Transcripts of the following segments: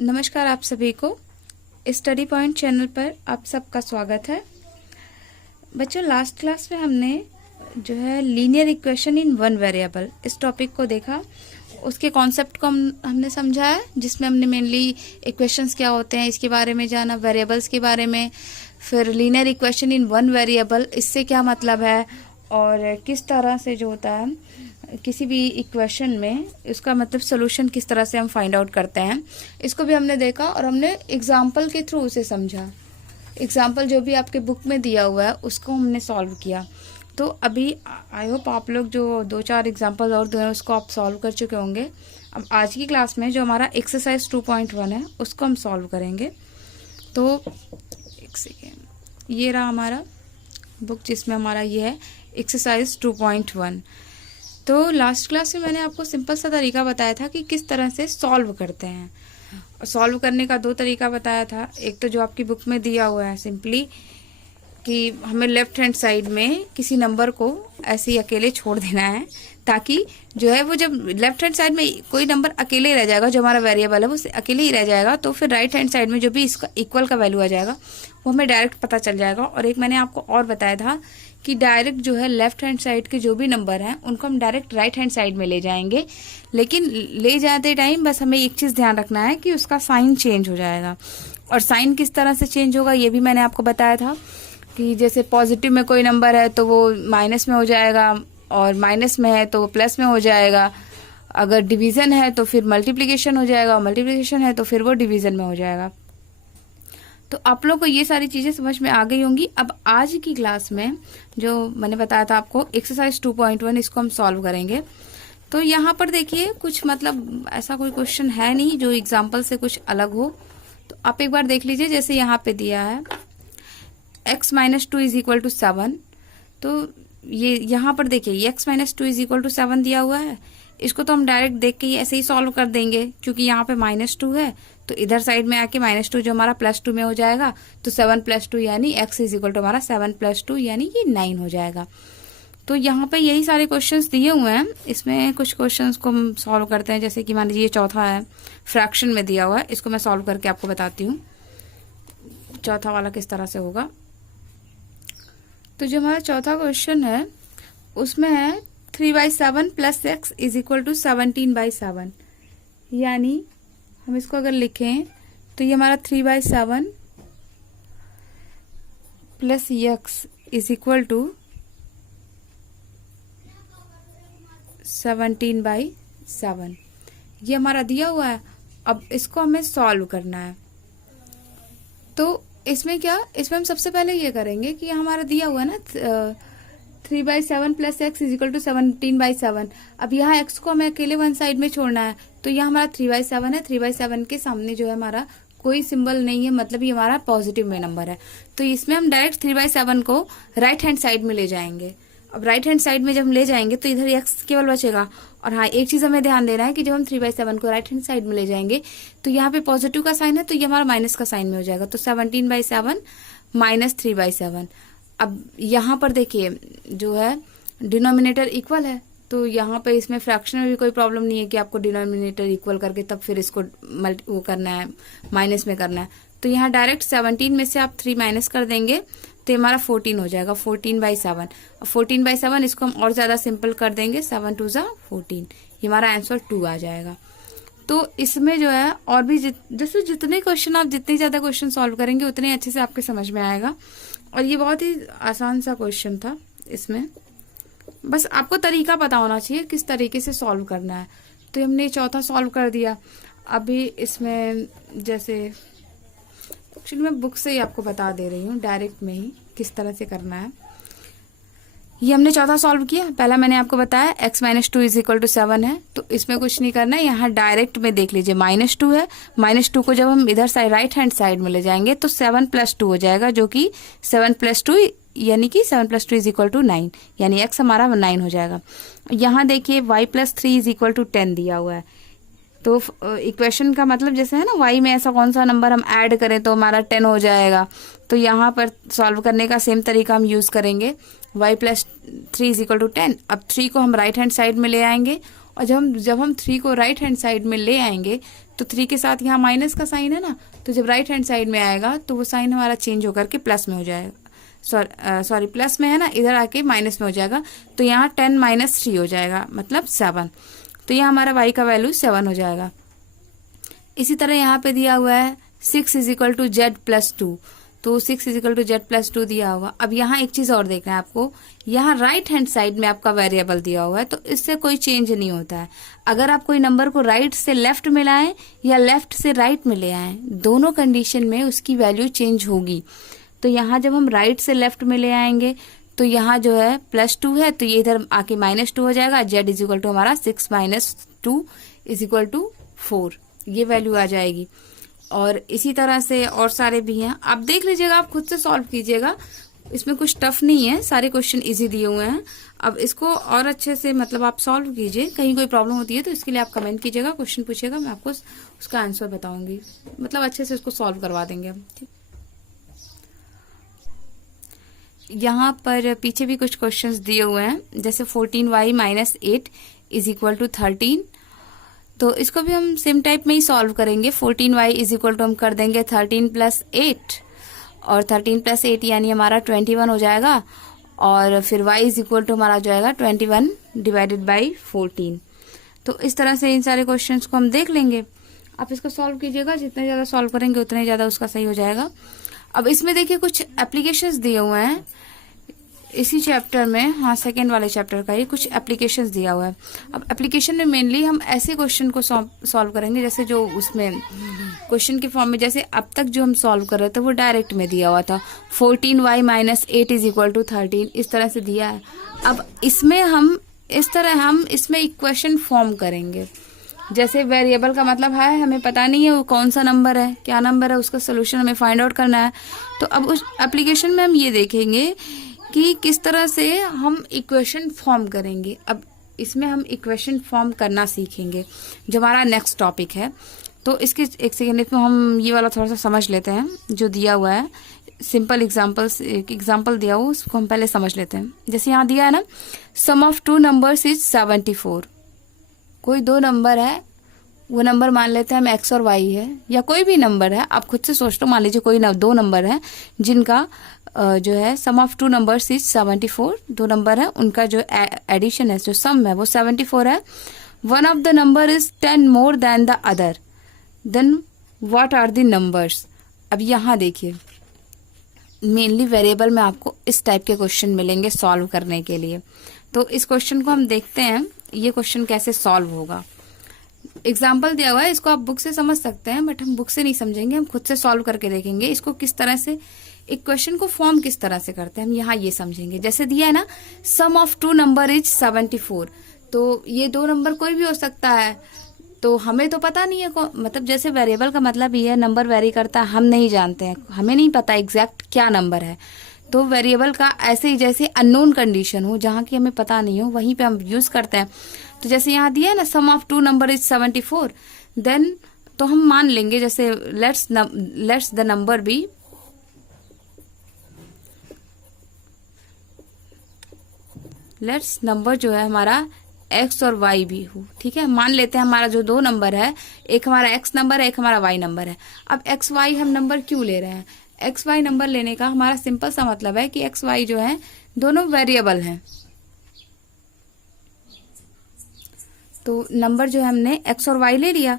नमस्कार आप सभी को स्टडी पॉइंट चैनल पर आप सबका स्वागत है। बच्चों, लास्ट क्लास में हमने जो है linear equation in one variable इस टॉपिक को देखा। उसके कॉन्सेप्ट को हमने समझा है, जिसमें हमने मेनली इक्वेशंस क्या होते हैं इसके बारे में जाना, वेरिएबल्स के बारे में, फिर linear equation in one variable इससे क्या मतलब है और किस तरह से जो होता है किसी भी इक्वेशन में उसका मतलब सोल्यूशन किस तरह से हम फाइंड आउट करते हैं, इसको भी हमने देखा और हमने एग्जाम्पल के थ्रू उसे समझा। एग्जाम्पल जो भी आपके बुक में दिया हुआ है उसको हमने सॉल्व किया। तो अभी आई होप आप लोग जो 2-4 एग्जाम्पल और दो हैं उसको आप सॉल्व कर चुके होंगे। अब आज की क्लास में जो हमारा एक्सरसाइज 2.1 है उसको हम सॉल्व करेंगे। तो एक सेकेंड, ये रहा हमारा बुक जिसमें हमारा ये है एक्सरसाइज 2.1। तो लास्ट क्लास में मैंने आपको सिंपल सा तरीका बताया था कि किस तरह से सॉल्व करते हैं। सॉल्व करने का 2 तरीका बताया था। एक तो जो आपकी बुक में दिया हुआ है सिंपली कि हमें लेफ्ट हैंड साइड में किसी नंबर को ऐसे ही अकेले छोड़ देना है, ताकि जो है वो जब लेफ्ट हैंड साइड में कोई नंबर अकेले रह जाएगा, जो हमारा वेरिएबल है वो अकेले ही रह जाएगा, तो फिर राइट हैंड साइड में जो भी इसका इक्वल का वैल्यू आ जाएगा वो हमें डायरेक्ट पता चल जाएगा। और एक मैंने आपको और बताया था कि डायरेक्ट जो है लेफ्ट हैंड साइड के जो भी नंबर हैं उनको हम डायरेक्ट राइट हैंड साइड में ले जाएंगे, लेकिन ले जाते टाइम बस हमें एक चीज़ ध्यान रखना है कि उसका साइन चेंज हो जाएगा। और साइन किस तरह से चेंज होगा ये भी मैंने आपको बताया था कि जैसे पॉजिटिव में कोई नंबर है तो वो माइनस में हो जाएगा, और माइनस में है तो वो प्लस में हो जाएगा। अगर डिवीज़न है तो फिर मल्टीप्लिकेशन हो जाएगा, और मल्टीप्लिकेशन है तो फिर वो डिवीज़न में हो जाएगा। तो आप लोग को ये सारी चीज़ें समझ में आ गई होंगी। अब आज की क्लास में जो मैंने बताया था आपको एक्सरसाइज 2.1 इसको हम सॉल्व करेंगे। तो यहाँ पर देखिए कुछ मतलब ऐसा कोई क्वेश्चन है नहीं जो एग्जाम्पल से कुछ अलग हो। तो आप एक बार देख लीजिए, जैसे यहाँ पे दिया है x - 2 = 7। तो ये यहाँ पर देखिए x - 2 = 7 दिया हुआ है। इसको तो हम डायरेक्ट देख के ही ऐसे ही सॉल्व कर देंगे, क्योंकि यहाँ पे -2 है तो इधर साइड में आके -2 जो हमारा +2 में हो जाएगा, तो 7 + 2 यानी x = हमारा 7 + 2 यानी कि 9 हो जाएगा। तो यहाँ पे यही सारे क्वेश्चंस दिए हुए हैं। इसमें कुछ क्वेश्चंस को हम सॉल्व करते हैं, जैसे कि मान लीजिए चौथा है, फ्रैक्शन में दिया हुआ है। इसको मैं सॉल्व करके आपको बताती हूँ चौथा वाला किस तरह से होगा। तो जो हमारा चौथा क्वेश्चन है उसमें है 3/7 + x = 17/7। यानी हम इसको अगर लिखें तो ये हमारा 3/7 + x = 17/7 ये हमारा दिया हुआ है। अब इसको हमें सॉल्व करना है। तो इसमें इसमें हम सबसे पहले ये करेंगे कि हमारा दिया हुआ है ना 3/7 + x = 17/7। अब यहाँ x को हमें अकेले वन साइड में छोड़ना है, तो यहाँ हमारा 3/7 है। 3/7 के सामने जो है हमारा कोई सिंबल नहीं है, मतलब ये हमारा पॉजिटिव में नंबर है। तो इसमें हम डायरेक्ट 3/7 को राइट हैंड साइड में ले जाएंगे। अब राइट हैंड साइड में जब हम ले जाएंगे तो इधर x केवल बचेगा। और हाँ, एक चीज हमें ध्यान देना है कि जब हम 3/7 को राइट हैंड साइड में ले जाएंगे तो यहाँ पे पॉजिटिव का साइन है, तो ये हमारा माइनस का साइन में हो जाएगा। तो 17/7 - 3/7। अब यहाँ पर देखिए जो है डिनोमिनेटर इक्वल है, तो यहाँ पे इसमें फ्रैक्शन में भी कोई प्रॉब्लम नहीं है कि आपको डिनोमिनेटर इक्वल करके तब फिर इसको वो करना है, माइनस में करना है। तो यहाँ डायरेक्ट 17 में से आप 3 माइनस कर देंगे तो हमारा 14 हो जाएगा, 14/7। 14/7 इसको हम और ज्यादा सिंपल कर देंगे, 7 2 = 14। ये हमारा आंसर 2 आ जाएगा। तो इसमें जो है और भी जैसे जितने क्वेश्चन आप जितने ज्यादा क्वेश्चन सॉल्व करेंगे उतने अच्छे से आपके समझ में आएगा। और ये बहुत ही आसान सा क्वेश्चन था। इसमें बस आपको तरीका पता होना चाहिए किस तरीके से सॉल्व करना है। तो हमने चौथा सॉल्व कर दिया। अभी इसमें जैसे एक्चुअली मैं बुक से ही आपको बता दे रही हूँ डायरेक्ट में ही किस तरह से करना है। ये हमने चौथा सॉल्व किया। पहला मैंने आपको बताया x - 2 = 7 है, तो इसमें कुछ नहीं करना है। यहाँ डायरेक्ट में देख लीजिए -2 है। -2 को जब हम इधर साइड राइट हैंड साइड में ले जाएंगे तो 7 + 2 हो जाएगा, जो कि 7 + 2 यानी कि 7 + 2 = 9, यानी x हमारा 9 हो जाएगा। यहाँ देखिए y + 3 = 10 दिया हुआ है। तो इक्वेशन का मतलब जैसे है ना, y में ऐसा कौन सा नंबर हम ऐड करें तो हमारा 10 हो जाएगा। तो यहाँ पर सॉल्व करने का सेम तरीका हम यूज करेंगे। y + 3 = 10। अब 3 को हम राइट हैंड साइड में ले आएंगे और जब हम 3 को राइट हैंड साइड में ले आएंगे तो 3 के साथ यहाँ माइनस का साइन है ना, तो जब राइट हैंड साइड में आएगा तो वो साइन हमारा चेंज होकर के प्लस में हो जाएगा। सॉरी प्लस में है ना, इधर आके माइनस में हो जाएगा, तो यहाँ 10 - 3 हो जाएगा, मतलब 7। तो यहाँ हमारा y का वैल्यू 7 हो जाएगा। इसी तरह यहाँ पे दिया हुआ है 6 = z+2, तो 6 = z+2 दिया हुआ। अब यहाँ एक चीज और देखना है आपको, यहाँ राइट हैंड साइड में आपका वेरिएबल दिया हुआ है, तो इससे कोई चेंज नहीं होता है। अगर आप कोई नंबर को राइट से लेफ्ट में लाएं या लेफ्ट से राइट में ले आएं, दोनों कंडीशन में उसकी वैल्यू चेंज होगी। तो यहाँ जब हम राइट से लेफ्ट में ले आएंगे तो यहाँ जो है +2 है, तो ये इधर आके -2 हो जाएगा। z = हमारा 6 - 2 = 4, ये वैल्यू आ जाएगी। और इसी तरह से और सारे भी हैं, आप देख लीजिएगा, आप खुद से सॉल्व कीजिएगा, इसमें कुछ टफ नहीं है, सारे क्वेश्चन इजी दिए हुए हैं। अब इसको और अच्छे से मतलब आप सॉल्व कीजिए, कहीं कोई प्रॉब्लम होती है तो इसके लिए आप कमेंट कीजिएगा, क्वेश्चन पूछिएगा, मैं आपको उसका आंसर बताऊंगी, मतलब अच्छे से उसको सॉल्व करवा देंगे हम। ठीक, यहाँ पर पीछे भी कुछ क्वेश्चंस दिए हुए हैं, जैसे 14y - 8 = 13, तो इसको भी हम सेम टाइप में ही सॉल्व करेंगे। 14y = हम कर देंगे 13 + 8, और 13 + 8 यानी हमारा 21 हो जाएगा, और फिर y = हमारा जो आएगा 21 / 14। तो इस तरह से इन सारे क्वेश्चंस को हम देख लेंगे, आप इसको सॉल्व कीजिएगा, जितने ज्यादा सॉल्व करेंगे उतने ज्यादा उसका सही हो जाएगा। अब इसमें देखिए कुछ एप्लीकेशंस दिए हुए हैं इसी चैप्टर में, हाँ सेकेंड वाले चैप्टर का ही कुछ एप्लीकेशंस दिया हुआ है। अब एप्लीकेशन में मेनली हम ऐसे क्वेश्चन को सॉल्व करेंगे जैसे जो उसमें क्वेश्चन के फॉर्म में, जैसे अब तक जो हम सॉल्व कर रहे थे वो डायरेक्ट में दिया हुआ था, 14y - 8 = 13, इस तरह से दिया है। अब इसमें हम इसमें इक्वेशन फॉर्म करेंगे, जैसे वेरिएबल का मतलब है हमें पता नहीं है वो कौन सा नंबर है, क्या नंबर है, उसका सोल्यूशन हमें फाइंड आउट करना है। तो अब उस एप्लीकेशन में हम ये देखेंगे कि किस तरह से हम इक्वेशन फॉर्म करेंगे। अब इसमें हम इक्वेशन फॉर्म करना सीखेंगे, जो हमारा नेक्स्ट टॉपिक है। तो इसके एक सेकेंड इसमें हम ये वाला थोड़ा सा समझ लेते हैं, जो दिया हुआ है सिंपल एग्जाम्पल दिया हुआ उसको हम पहले समझ लेते हैं। जैसे यहाँ दिया है ना, सम ऑफ 2 नंबर्स इज 74। कोई 2 नंबर है, वो नंबर मान लेते हैं हम x और y है, या कोई भी नंबर है, आप खुद से सोच लो, मान लीजिए कोई 2 नंबर है जिनका जो है सम ऑफ 2 नंबर्स इज 74, 2 नंबर है उनका जो एडिशन है, जो सम है वो 74 है। One of the number is 10 more than the other, then what are the numbers. अब यहाँ देखिए मेनली वेरिएबल में आपको इस टाइप के क्वेश्चन मिलेंगे सॉल्व करने के लिए। तो इस क्वेश्चन को हम देखते हैं, ये क्वेश्चन कैसे सॉल्व होगा। एग्जाम्पल दिया हुआ है, इसको आप बुक से समझ सकते हैं, बट हम बुक से नहीं समझेंगे, हम खुद से सॉल्व करके देखेंगे इसको किस तरह से, एक क्वेश्चन को फॉर्म किस तरह से करते हैं हम यहाँ ये समझेंगे। जैसे दिया है ना, सम ऑफ 2 नंबर इज 74, तो ये 2 नंबर कोई भी हो सकता है, तो हमें तो पता नहीं है मतलब जैसे वेरिएबल का मतलब ये है नंबर वेरी करता है, हम नहीं जानते हैं, हमें नहीं पता एग्जैक्ट क्या नंबर है। तो वेरिएबल का ऐसे ही जैसे अननोन कंडीशन हो, जहाँ की हमें पता नहीं हो, वहीं पे हम यूज करते हैं। तो जैसे यहाँ दिया है ना, sum of 2 number is 74, then तो हम मान लेंगे जैसे let's the number be let's number जो है हमारा x और y भी हो, ठीक है। मान लेते हैं हमारा जो 2 नंबर है, एक हमारा x नंबर है, एक हमारा y नंबर है। अब x y हम नंबर क्यों ले रहे हैं, x y नंबर लेने का हमारा सिंपल सा मतलब है कि x y जो है दोनों वेरिएबल हैं। तो नंबर जो है हमने x और y ले लिया,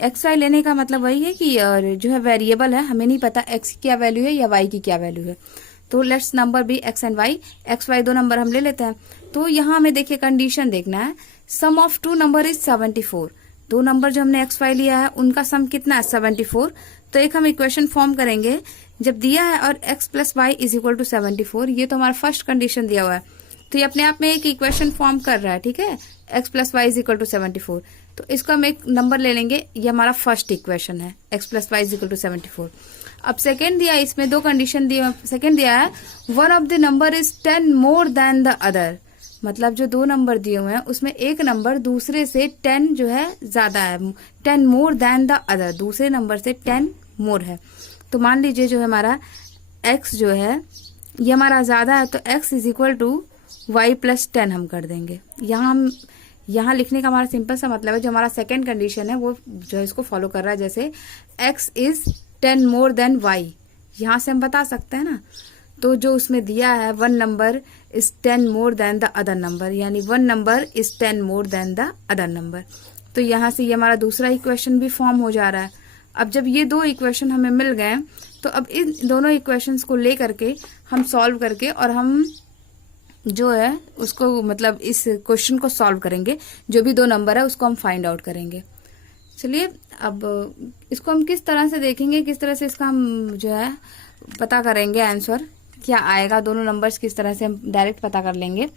x y लेने का मतलब वही है कि जो है वेरिएबल है, हमें नहीं पता x की क्या वैल्यू है या y की क्या वैल्यू है। तो let's number be x and y, x y 2 number हम ले लेते हैं। तो यहाँ हमें देखिए कंडीशन देखना है, सम ऑफ 2 नंबर इज 74, 2 नंबर जो हमने x y लिया है उनका सम कितना है 74। तो एक हम इक्वेशन फॉर्म करेंगे, जब दिया है और x + y = 74, ये तो हमारा फर्स्ट कंडीशन दिया हुआ है, तो ये अपने आप में एक इक्वेशन फॉर्म कर रहा है, ठीक है, x + y = 74। तो इसको हम एक नंबर ले लेंगे, ये हमारा फर्स्ट इक्वेशन है, x + y = 74। अब सेकेंड दिया, इसमें 2 कंडीशन दिया, सेकेंड दिया है one of the number is 10 more than the other, मतलब जो 2 नंबर दिए हुए हैं उसमें एक नंबर दूसरे से 10 जो है ज्यादा है, 10 more than द अदर, दूसरे नंबर से 10 more है। तो मान लीजिए जो है हमारा x जो है ये हमारा ज्यादा है, तो x = y + 10 हम कर देंगे। यहाँ हम यहाँ लिखने का हमारा सिंपल सा मतलब है, जो हमारा सेकेंड कंडीशन है वो जो है इसको फॉलो कर रहा है। जैसे x is 10 more than y, यहाँ से हम बता सकते हैं ना। तो जो उसमें दिया है 1 number is 10 more than the other number, यानी 1 number is 10 more than the other number. तो यहाँ से ये हमारा दूसरा इक्वेशन भी फॉर्म हो जा रहा है। अब जब ये दो इक्वेशन हमें मिल गए, तो अब इन दोनों इक्वेशंस को ले करके हम सॉल्व करके और हम जो है उसको मतलब इस क्वेश्चन को सॉल्व करेंगे। जो भी दो नंबर है उसको हम फाइंड आउट करेंगे। चलिए अब इसको हम किस तरह से देखेंगे, किस तरह से इसका हम जो है पता करेंगे आंसर क्या आएगा, दोनों नंबर्स किस तरह से हम डायरेक्ट पता कर लेंगे।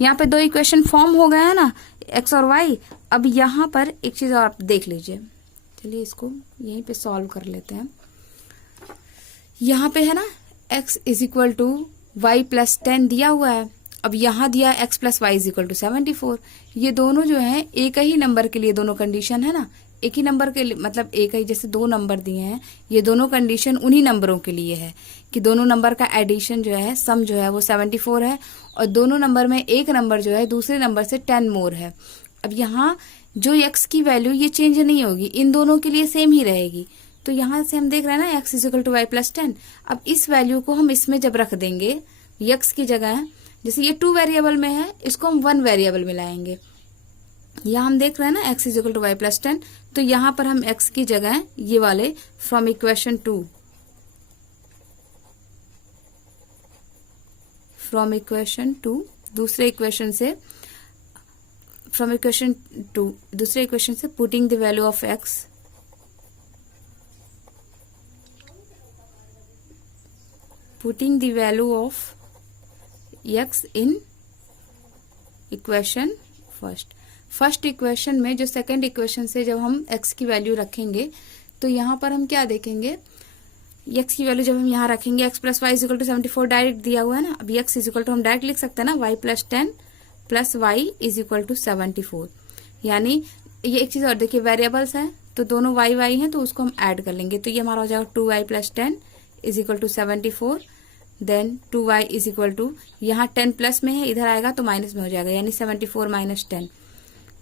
यहाँ पे दो इक्वेशन फॉर्म हो गए हैं ना, x और y। अब यहाँ पर एक चीज और आप देख लीजिए। चलिए इसको यहीं पे सॉल्व कर लेते हैं। यहाँ पे है ना x is equal to y plus 10 दिया हुआ है। अब यहाँ दिया x plus y is equal to 74। ये दोनों जो है एक ही नंबर के लिए दोनों कंडीशन है ना, एक ही नंबर के लिए मतलब एक ही, जैसे दो नंबर दिए हैं, ये दोनों कंडीशन उन्हीं नंबरों के लिए है कि दोनों नंबर का एडिशन जो है सम जो है वो 74 है, और दोनों नंबर में एक नंबर जो है दूसरे नंबर से 10 मोर है। अब यहाँ जो x की वैल्यू ये चेंज नहीं होगी, इन दोनों के लिए सेम ही रहेगी। तो यहाँ से हम देख रहे हैं ना x is equal to y plus 10। अब इस वैल्यू को हम इसमें जब रख देंगे x की जगह, जैसे ये 2 वेरिएबल में है, इसको हम 1 वेरिएबल में लाएंगे। यहाँ हम देख रहे हैं ना x is equal to y plus 10, तो यहाँ पर हम x की जगह ये वाले फ्रॉम इक्वेशन 2 दूसरे इक्वेशन से putting the value of x in equation first equation में जो सेकंड इक्वेशन से जब हम x की वैल्यू रखेंगे, तो यहाँ पर हम क्या देखेंगे, x की वैल्यू जब हम यहाँ रखेंगे x plus y is equal to 74 direct दिया हुआ है ना। अब x इज इक्वल टू हम डायरेक्ट लिख सकते हैं ना y plus 10 plus y is equal to 74। यानी ये एक चीज और देखिए, वेरिएबल्स है तो दोनों y हैं, तो उसको हम ऐड कर लेंगे। तो ये हमारा हो जाएगा 2y plus 10 is equal to 74। Then 2y is equal to, यहाँ 10 प्लस में है, इधर आएगा तो माइनस में हो जाएगा, यानी 74 माइनस 10।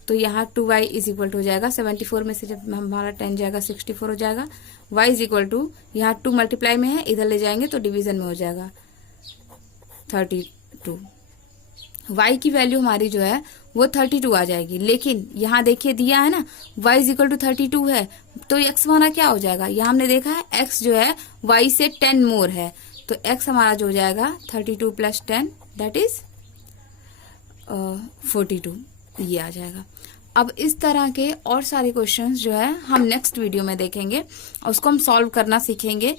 तो यहाँ 2y इज इक्वल टू हो जाएगा 74 में से जब हमारा 10 जाएगा 64 हो जाएगा। y इज इक्वल टू, यहाँ 2 मल्टीप्लाई में है, इधर ले जाएंगे तो डिवीजन में हो जाएगा 32। y की वैल्यू हमारी जो है वो 32 आ जाएगी। लेकिन यहाँ देखिए दिया है ना y इज इक्वल टू 32 है, तो x हमारा क्या हो जाएगा, यहाँ हमने देखा है x जो है y से 10 मोर है, तो x हमारा जो हो जाएगा 32 प्लस 10 दैट इज 42, ये आ जाएगा। अब इस तरह के और सारे क्वेश्चंस जो है हम नेक्स्ट वीडियो में देखेंगे और उसको हम सॉल्व करना सीखेंगे।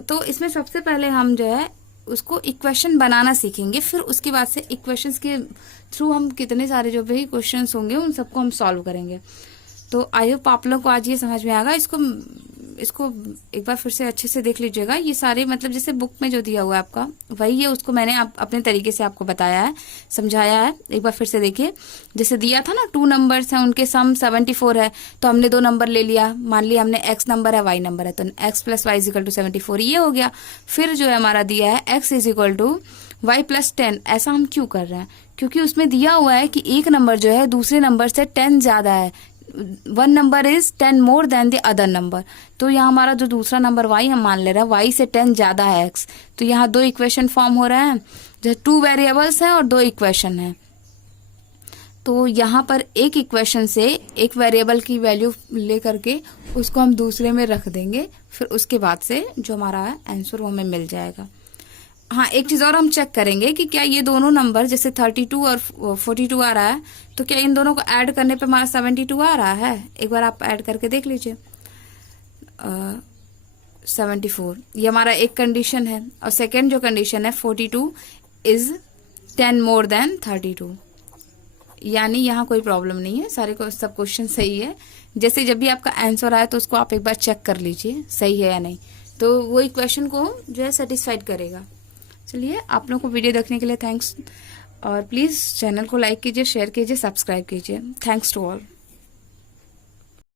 तो इसमें सबसे पहले हम जो है उसको इक्वेशन बनाना सीखेंगे, फिर उसके बाद से इक्वेशंस के थ्रू हम कितने सारे जो भी क्वेश्चंस होंगे उन सबको हम सॉल्व करेंगे। तो आई होप आप लोगों को आज ये समझ में आएगा। इसको एक बार फिर से अच्छे से देख लीजिएगा। ये सारे मतलब जैसे बुक में जो दिया हुआ है आपका वही है, उसको मैंने अपने तरीके से आपको बताया है, समझाया है। एक बार फिर से देखिए, जैसे दिया था ना 2 नंबर्स हैं, उनके सम 74 है, तो हमने 2 नंबर ले लिया, मान लिया हमने x नंबर है y नंबर है, तो x plus y is equal to 74 ये हो गया। फिर जो है हमारा दिया है x is equal to y plus 10। ऐसा हम क्यों कर रहे हैं, क्योंकि उसमें दिया हुआ है कि एक नंबर जो है दूसरे नंबर से 10 ज्यादा है, 1 number is 10 more than the other number. तो यहाँ हमारा जो दूसरा नंबर y हम मान ले रहे हैं, y से 10 ज्यादा है x। तो यहाँ 2 इक्वेशन फॉर्म हो रहे हैं, जैसे 2 वेरिएबल्स हैं और 2 इक्वेशन है। तो यहाँ पर एक इक्वेशन से एक वेरिएबल की वैल्यू ले करके उसको हम दूसरे में रख देंगे, फिर उसके बाद से जो हमारा आंसर वो हमें मिल जाएगा। हाँ, एक चीज और हम चेक करेंगे कि क्या ये दोनों नंबर जैसे 32 और 42 आ रहा है, तो क्या इन दोनों को ऐड करने पे हमारा 72 आ रहा है। एक बार आप ऐड करके देख लीजिए। 74 ये हमारा एक कंडीशन है, और सेकेंड जो कंडीशन है 42 इज 10 मोर देन 32, यानी यहाँ कोई प्रॉब्लम नहीं है, सारे को सब क्वेश्चन सही है। जैसे जब भी आपका आंसर आए तो उसको आप एक बार चेक कर लीजिए सही है या नहीं, तो वो इक्वेशन को जो है सेटिस्फाइड करेगा। चलिए, आप लोगों को वीडियो देखने के लिए थैंक्स, और प्लीज़ चैनल को लाइक कीजिए, शेयर कीजिए, सब्सक्राइब कीजिए। Thanks to all.